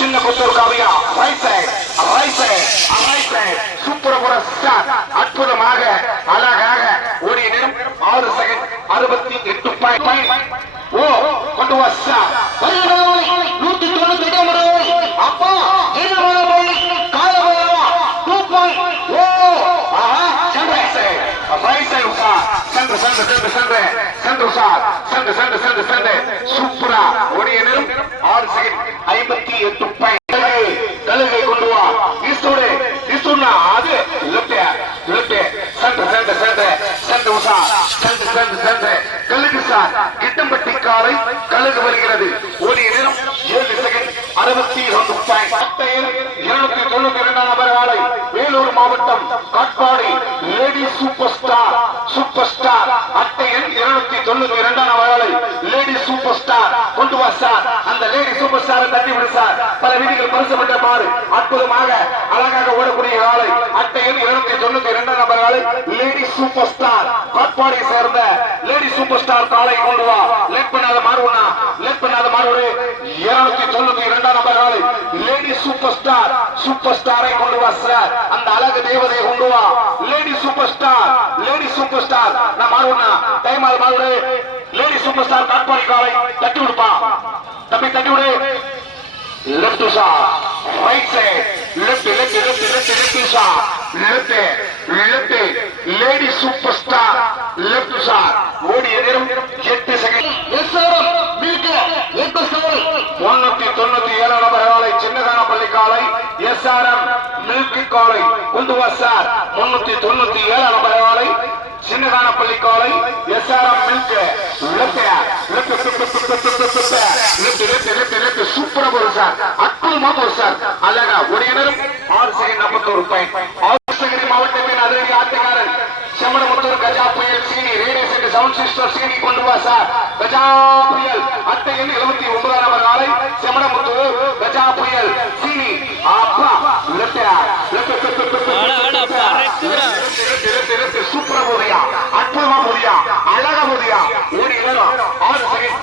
சின்ன Kothur Kavya right side super star அற்புதமாக அழகாக ஓடிய நேரம் 6 செகண்ட் 68 பாயிண்ட் ஓ கொண்டு வா சார் 198 அப்பா சூப்பரா ஓடிய நேரம் 6 செகண்ட் 58 பாயிண்ட் கழுகை கொண்டு வா இஸ்டோடு அது லெஃப்ட் சென்டர் உஷா கழுகு சார் கிட்டம்பட்டி காலை கழுகு வருகிறது ஓடிய நேரம் 7 செகண்ட் 62 பாயிண்ட் 292 நம்பர் ஆளை வேலூர் மாவட்டம் காட்பாடி லேடி சூப்பர் ஸ்டார் அட்டை எண் 292 நம்பர் ஆளை லேடி சூப்பர் ஸ்டார் கொண்டு வா சார் அந்த லேடி சூப்பர் ஸ்டாரை தட்டி விடு சார் பல வீதிகள் பரிசு பெற்ற மாறு அற்புதமாக அழகாக ஓடக்கூடிய ஆளை அட்டை எண் 292 நம்பர் ஆளை லேடி சூப்பர் ஸ்டார் காட்பாடியை சேர்ந்த லேடி சூப்பர் ஸ்டார் காலை கொண்டு வா லேட் பண்ணாத மாறுவனா 292 நம்பர் ஆளை லேடி சூப்பர் ஸ்டாரை கொண்டு வா சார் அந்த அழகு தேவதையை கொண்டு வா லேடி சூப்பர் ஸ்டார் நான் மாறுவனா டைம் ஆகுது மாறுவடு லேடி சூப்பர் ஸ்டார் காட்பாடி காலை தட்டி விடுப்பா தம்பி தட்டி விடு left Usha right side left Usha left lady super star left Usha ஓடிய நேரம் 8 செகண்ட் எஸ்ஆர்எம் மில்க் 397 நம்பர் காலை சின்னதானப்பள்ளி காலை எஸ்ஆர்எம் மில்க் காலை கொண்டு வா சார் 397 நம்பர் காலை சின்னதானப்பள்ளி காலை எஸ்ஆர்எம் மில்க் லெஃப்ட் சூப்பரா போகுது சார் அற்புதமா போகுது சார் அழகா ஓடிய நேரம் 6 செகண்ட் 51 பாயிண்ட் கிருஷ்ணகிரி மாவட்டத்தின் அதிரடி ஆட்டக்காரர் செம்மடமுத்தூர் கஜா புயல் சீனி ரேடியோ செட் சவுண்ட் சிஸ்டர் சீனி கொண்டு வா சார் கஜா புயல் அட்டை எண் 79 நம்பர் காலை செம்மடமுத்தூர் கஜா புயல் சீனி அப்பா சூப்பரா போதியா அற்புதமா போதியா அழகா போதியா ஓடிய நேரம் 6 செகண்ட்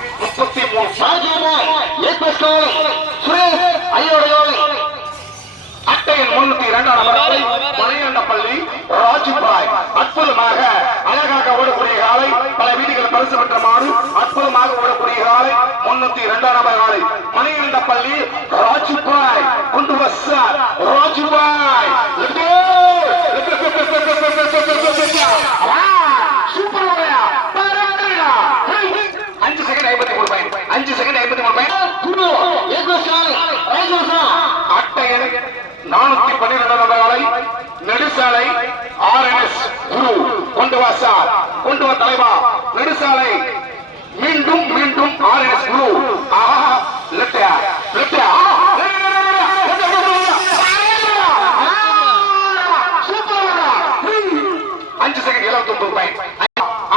33 சுரேஷ் ஐயோடையோடு அட்டையின் 302 மணிகண்டப்பள்ளி ராஜுபாய் அற்புதமாக அழகாக ஓடக்கூடிய காலை பல வீடுகள் பரிசு பெற்ற மாறு அற்புதமாக ஓடக்கூடிய காலை 302 நம்பர் காலை மணிகண்டப்பள்ளி ராஜுபாய் கொண்டு வந்தார் Rajubhai super 5 second 53 point 5 second 53 point அட்டையின் 412 நம்பர் காலை நெடுசாலை ஆர்என்எஸ் குரு கொண்டு வா சார் கொண்டு வா தலைவா நெடுசாலை மீண்டும் ஆர்என்எஸ் குரு ஆஹா லெஃப்ட் 5 செகண்ட் 79 பாயிண்ட்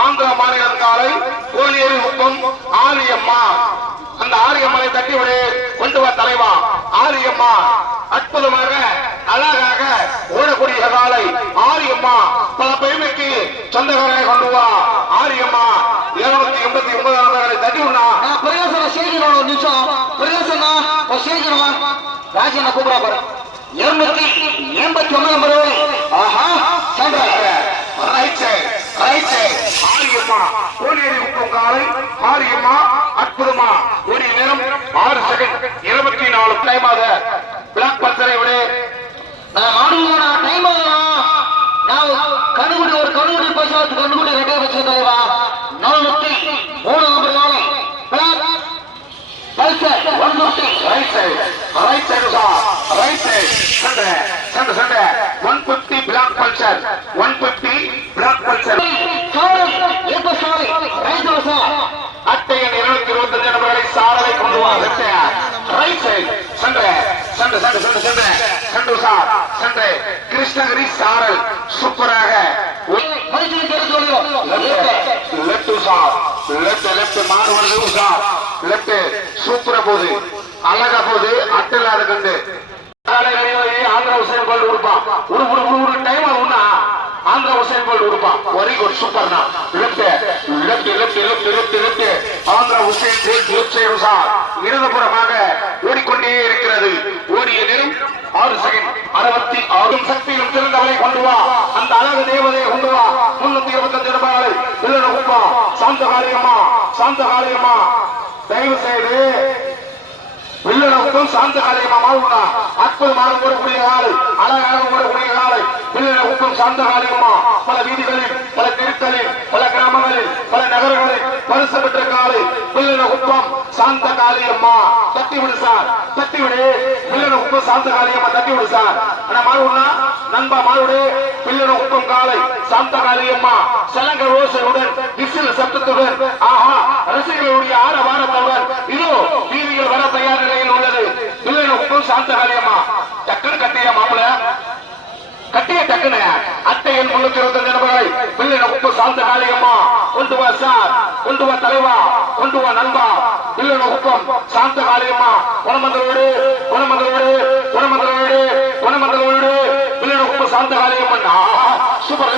ஆந்திர மாநிலம் காலை கோனேரி உப்பம் ஆரியம்மா அந்த ஆரியம்மனை தட்டி விடு கொண்டு வா தலைவா ஆரியம்மா அற்புதமாக அழகாக ஓடக்கூடிய காலை ஆரியம்மா பல பெருமைக்கு சொந்தக்காரனை கொண்டு வா ஆரியம்மா 289 நபர்களை தட்டி விடா பிரகாசன செய்கிறோம் ஒரு நிமிஷம் பிரகாசனா செய்கிறோம் ராஜன கூப்பிடா பாரு 289 நம்பர் ஆஹா ரைட் சைடு ஆரியம்மா கோனேரி உப்பம் காலை ஆரியம்மா அற்புதமா ஒரு நேரம் 6 செகண்ட் 24 டைம் ஆக பிளாக் பல்சரை விட டைம் நான் கண்ணுகுடி ஒரு கண்ணுகுடி பசாத்து கண்ணுகுடி ரெட்டை வச்சு தலைவா 403 நம்பர் காலை பிளாக் பல்சர் 150 ரைட் சைடு சண்டை 150 பிளாக் பல்சர் 150 பிளாக் பல்சர் அட்டையின் 225 நபர்களை சாரலை கொண்டு வா ரைட் சைடு சண்டை கிருஷ்ணகிரி சாரல் சூப்பராக சூப்பரா போகுது அழகா போகுது அட்டில்லாத கண்டு ஆந்திரா உசேன் கோல்டு கொடுப்பான் ஒரு டைம் ஆகும்னா ஆந்திரா உசேன் கோல்டு கொடுப்பான் வெரி குட் சூப்பர் தான் left Andhra Usain Gold left side இடதுபுறமாக ஓடிக்கொண்டே இருக்கிறது கொண்டு வா, அந்த அழகு தேவதையை கொண்டு வா. 325 ரூபாய் வில்லனுக்குப்பம் சாந்தகாளியம்மா, சாந்தகாளியம்மா தயவு செய்து வில்லனுக்கும் சாந்தகாளியம்மா மாறுனா அற்புதமாக கூடக்கூடிய காலை, அழகாக கூடக்கூடிய காலை வில்லனுக்கும் சாந்தகாளியம்மா பல வீதிகளில், பல தெருக்களில், பல கிராமங்களில், பல நகரங்களில் பரிசு பெற்ற காலை வில்லனுக்குப்பம் சாந்தகாளியம்மா. தட்டி விடு சார், தட்டி விடு. வில்லனுக்குப்பம் சாந்தகாளியம்மா தட்டி விடு சார். ஆனா மாறுனா நண்பா மாறுடு. வில்லனுக்குப்பம் காலை சாந்தகாளியம்மா சலங்க ஓசையுடன், விசில் சத்தத்துடன், ஆஹா ரசிகர்களுடைய ஆரவாரத்துடன் இதோ வீதிகள் வர தயார் நிலையில் உள்ளது. வில்லனுக்குப்பம் சாந்தகாளியம்மா டக்குனு கட்டிய மாப்பிள கட்டிய டக்குனு அட்டையின் 325 நபர்களை வில்லனுக்குப்பம் சாந்தகாளியம்மா கொண்டு வா சார், கொண்டு வா தலைவா, கொண்டு வா நண்பா. வில்லனுக்குப்பம் சாந்தகாளியம்மா குணமந்தலோடு, குணமந்தலோடு, குணமந்தலோடு, குணமந்தலோடு வில்லனுக்குப்பம் சாந்தகாளியம்மா. சூப்பர்.